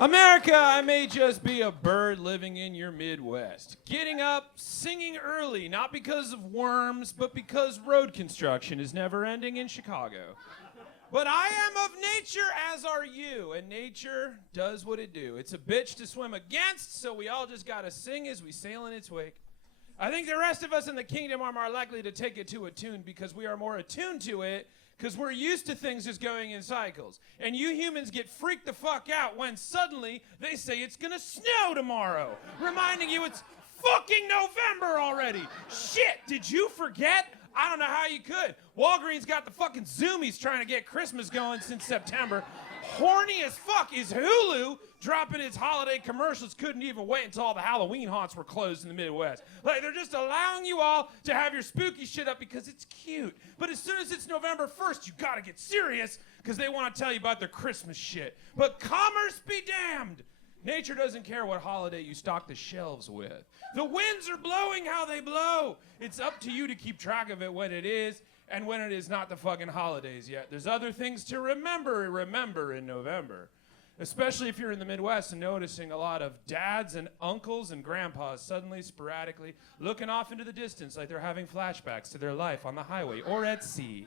America, I may just be a bird living in your Midwest. Getting up, singing early, not because of worms, but because road construction is never ending in Chicago. But I am of nature, as are you, and nature does what it do. It's a bitch to swim against, so we all just gotta sing as we sail in its wake. I think the rest of us in the kingdom are more likely to take it to a tune because we are more attuned to it, because we're used to things just going in cycles. And you humans get freaked the fuck out when suddenly they say it's gonna snow tomorrow, reminding you it's fucking November already. Shit, did you forget? I don't know how you could. Walgreens got the fucking zoomies trying to get Christmas going since September. Horny as fuck is Hulu dropping its holiday commercials. Couldn't even wait until all the Halloween haunts were closed in the Midwest. Like, they're just allowing you all to have your spooky shit up because it's cute. But as soon as it's November 1st, you gotta get serious because they want to tell you about their Christmas shit. But commerce be damned. Nature doesn't care what holiday you stock the shelves with. The winds are blowing how they blow. It's up to you to keep track of it when it is and when it is not the fucking holidays yet. There's other things to remember in November. Especially if you're in the Midwest and noticing a lot of dads and uncles and grandpas suddenly, sporadically, looking off into the distance like they're having flashbacks to their life on the highway or at sea.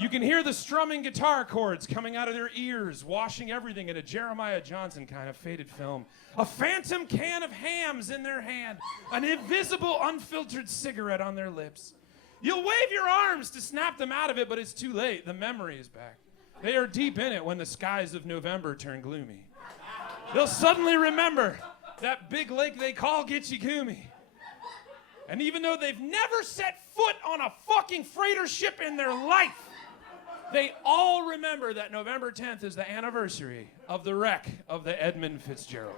You can hear the strumming guitar chords coming out of their ears, washing everything in a Jeremiah Johnson kind of faded film. A phantom can of hams in their hand, an invisible, unfiltered cigarette on their lips. You'll wave your arms to snap them out of it, but it's too late. The memory is back. They are deep in it when the skies of November turn gloomy. They'll suddenly remember that big lake they call Gitchigumi. And even though they've never set foot on a fucking freighter ship in their life, they all remember that November 10th is the anniversary of the wreck of the Edmund Fitzgerald.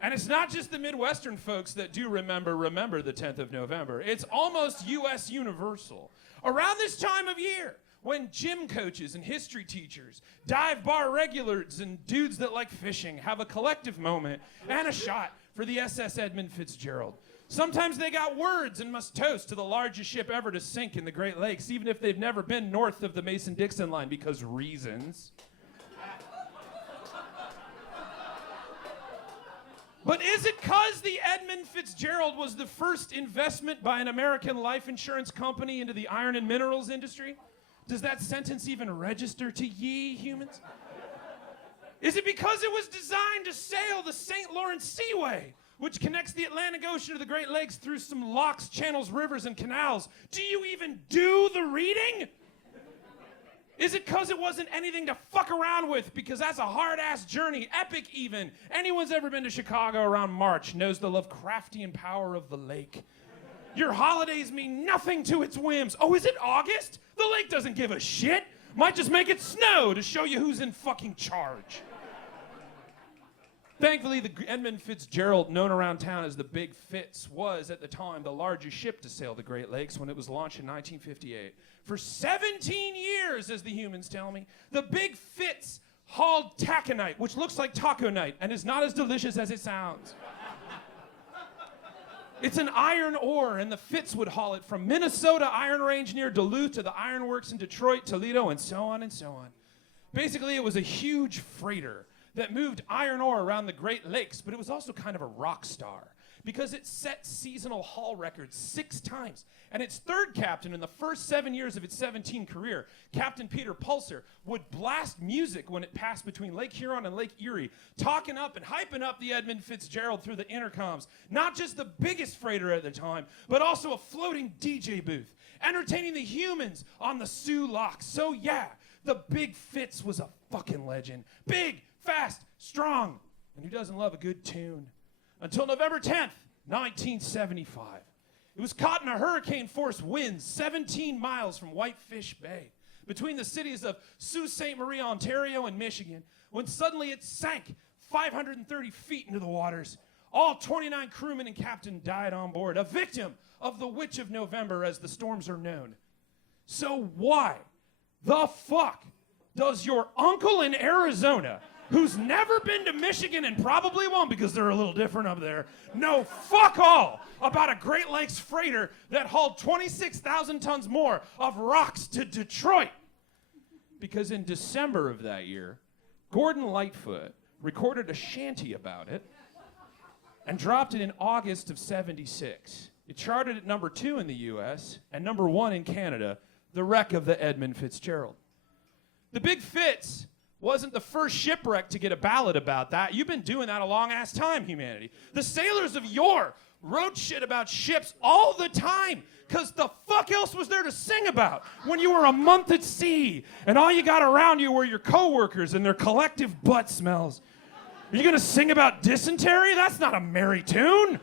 And it's not just the Midwestern folks that do remember the 10th of November. It's almost U.S. universal. Around this time of year, when gym coaches and history teachers, dive bar regulars, and dudes that like fishing have a collective moment and a shot for the SS Edmund Fitzgerald. Sometimes they got words and must toast to the largest ship ever to sink in the Great Lakes, even if they've never been north of the Mason-Dixon line, because reasons. But is it because the Edmund Fitzgerald was the first investment by an American life insurance company into the iron and minerals industry? Does that sentence even register to ye humans? Is it because it was designed to sail the St. Lawrence Seaway, which connects the Atlantic Ocean to the Great Lakes through some locks, channels, rivers, and canals? Do you even do the reading? Is it because it wasn't anything to fuck around with? Because that's a hard-ass journey, epic even. Anyone's ever been to Chicago around March knows the Lovecraftian power of the lake. Your holidays mean nothing to its whims. Oh, is it August? The lake doesn't give a shit. Might just make it snow to show you who's in fucking charge. Thankfully, the Edmund Fitzgerald, known around town as the Big Fitz, was at the time the largest ship to sail the Great Lakes when it was launched in 1958. For 17 years, as the humans tell me, the Big Fitz hauled taconite, which looks like taco night and is not as delicious as it sounds. It's an iron ore, and the Fitz would haul it from Minnesota Iron Range near Duluth to the ironworks in Detroit, Toledo, and so on and so on. Basically, it was a huge freighter that moved iron ore around the Great Lakes, but it was also kind of a rock star because it set seasonal haul records 6 times. And its third captain in the first 7 years of its 17 career, Captain Peter Pulser, would blast music when it passed between Lake Huron and Lake Erie, talking up and hyping up the Edmund Fitzgerald through the intercoms. Not just the biggest freighter at the time, but also a floating DJ booth, entertaining the humans on the Sioux Locks. So yeah, the Big Fitz was a fucking legend. Big, fast, strong, and who doesn't love a good tune? Until November 10th, 1975. It was caught in a hurricane-force wind 17 miles from Whitefish Bay, between the cities of Sault Ste. Marie, Ontario, and Michigan, when suddenly it sank 530 feet into the waters. All 29 crewmen and captain died on board, a victim of the Witch of November, as the storms are known. So why the fuck does your uncle in Arizona, who's never been to Michigan and probably won't because they're a little different up there, know fuck all about a Great Lakes freighter that hauled 26,000 tons more of rocks to Detroit? Because in December of that year, Gordon Lightfoot recorded a shanty about it and dropped it in August of '76. It charted at number 2 in the US and number 1 in Canada, The Wreck of the Edmund Fitzgerald. The Big Fitz wasn't the first shipwreck to get a ballad about that. You've been doing that a long-ass time, humanity. The sailors of yore wrote shit about ships all the time, because the fuck else was there to sing about when you were a month at sea and all you got around you were your coworkers and their collective butt smells? Are you gonna sing about dysentery? That's not a merry tune.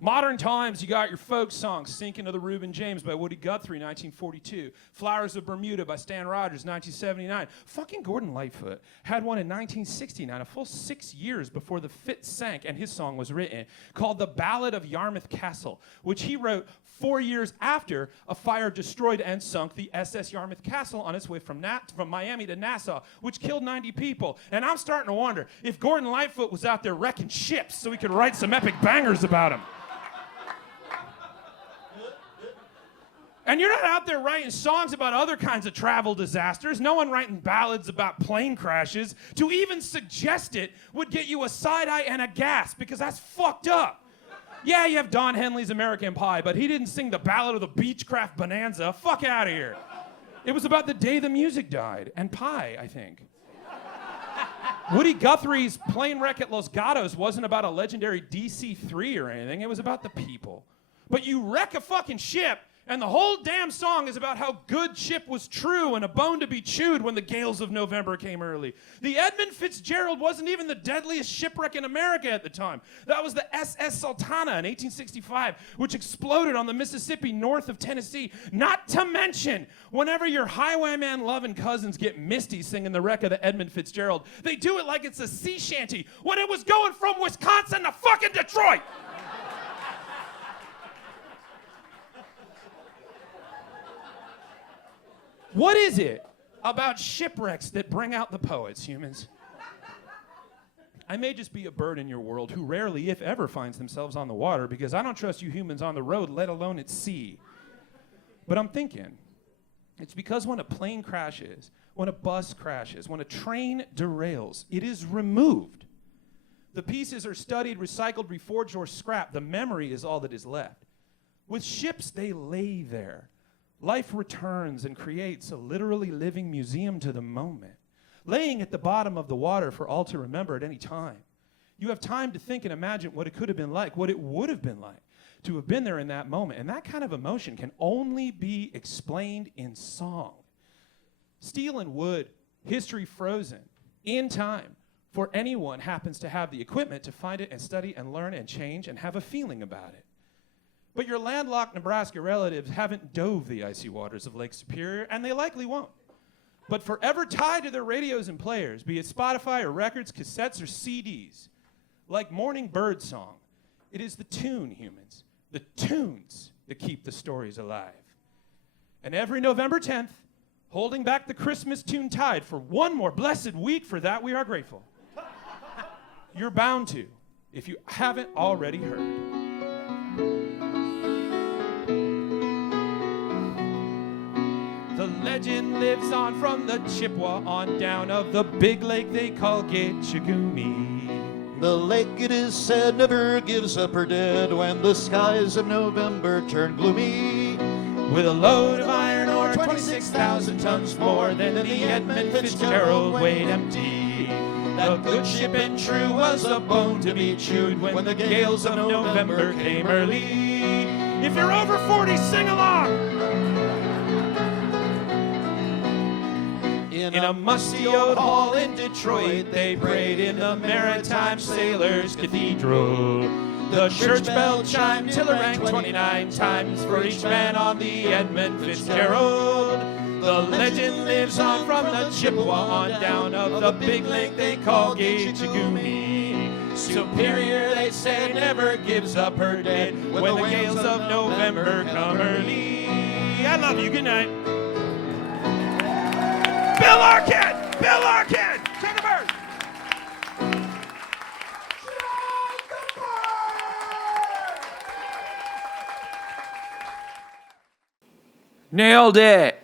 Modern times, you got your folk songs, Sinking of the Reuben James by Woody Guthrie, 1942. Flowers of Bermuda by Stan Rogers, 1979. Fucking Gordon Lightfoot had one in 1969, a full 6 years before the Fitz sank and his song was written, called The Ballad of Yarmouth Castle, which he wrote 4 years after a fire destroyed and sunk the SS Yarmouth Castle on its way from Miami to Nassau, which killed 90 people. And I'm starting to wonder if Gordon Lightfoot was out there wrecking ships so he could write some epic bangers about them. And you're not out there writing songs about other kinds of travel disasters. No one writing ballads about plane crashes. To even suggest it would get you a side eye and a gasp, because that's fucked up. Yeah, you have Don Henley's American Pie, but he didn't sing the Ballad of the Beechcraft Bonanza. Fuck out of here. It was about the day the music died, and pie, I think. Woody Guthrie's Plane Wreck at Los Gatos wasn't about a legendary DC-3 or anything. It was about the people. But you wreck a fucking ship, and the whole damn song is about how good ship was true and a bone to be chewed when the gales of November came early. The Edmund Fitzgerald wasn't even the deadliest shipwreck in America at the time. That was the SS Sultana in 1865, which exploded on the Mississippi north of Tennessee. Not to mention, whenever your highwayman loving cousins get misty singing The Wreck of the Edmund Fitzgerald, they do it like it's a sea shanty when it was going from Wisconsin to fucking Detroit. What is it about shipwrecks that bring out the poets, humans? I may just be a bird in your world who rarely, if ever, finds themselves on the water, because I don't trust you humans on the road, let alone at sea. But I'm thinking, it's because when a plane crashes, when a bus crashes, when a train derails, it is removed. The pieces are studied, recycled, reforged, or scrapped. The memory is all that is left. With ships, they lay there. Life returns and creates a literally living museum to the moment, laying at the bottom of the water for all to remember at any time. You have time to think and imagine what it could have been like, what it would have been like to have been there in that moment. And that kind of emotion can only be explained in song. Steel and wood, history frozen, in time, for anyone happens to have the equipment to find it and study and learn and change and have a feeling about it. But your landlocked Nebraska relatives haven't dove the icy waters of Lake Superior, and they likely won't. But forever tied to their radios and players, be it Spotify or records, cassettes or CDs, like Morning Bird Song, it is the tune, humans, the tunes that keep the stories alive. And every November 10th, holding back the Christmas tune tide for one more blessed week, for that we are grateful. You're bound to, if you haven't already heard. The legend lives on from the Chippewa on down of the big lake they call Gitchagumi. The lake, it is said, never gives up her dead when the skies of November turn gloomy. With a load of iron ore, 26,000 tons more than the Edmund Fitzgerald weighed empty. The good ship and true was a bone to be chewed when the gales of November came early. If you're over 40, sing along! In a musty old hall in Detroit, they prayed in the Maritime Sailors' Cathedral. The church bell chimed till it rang 29 times for each man on the Edmund Fitzgerald. The legend lives on from the Chippewa on down of the big lake they call Gitchagumi. Superior, they say, never gives up her dead when the gales of November come early. I love you. Good night. Bill Larkin! Bill Larkin! Turn the bird! Nailed it!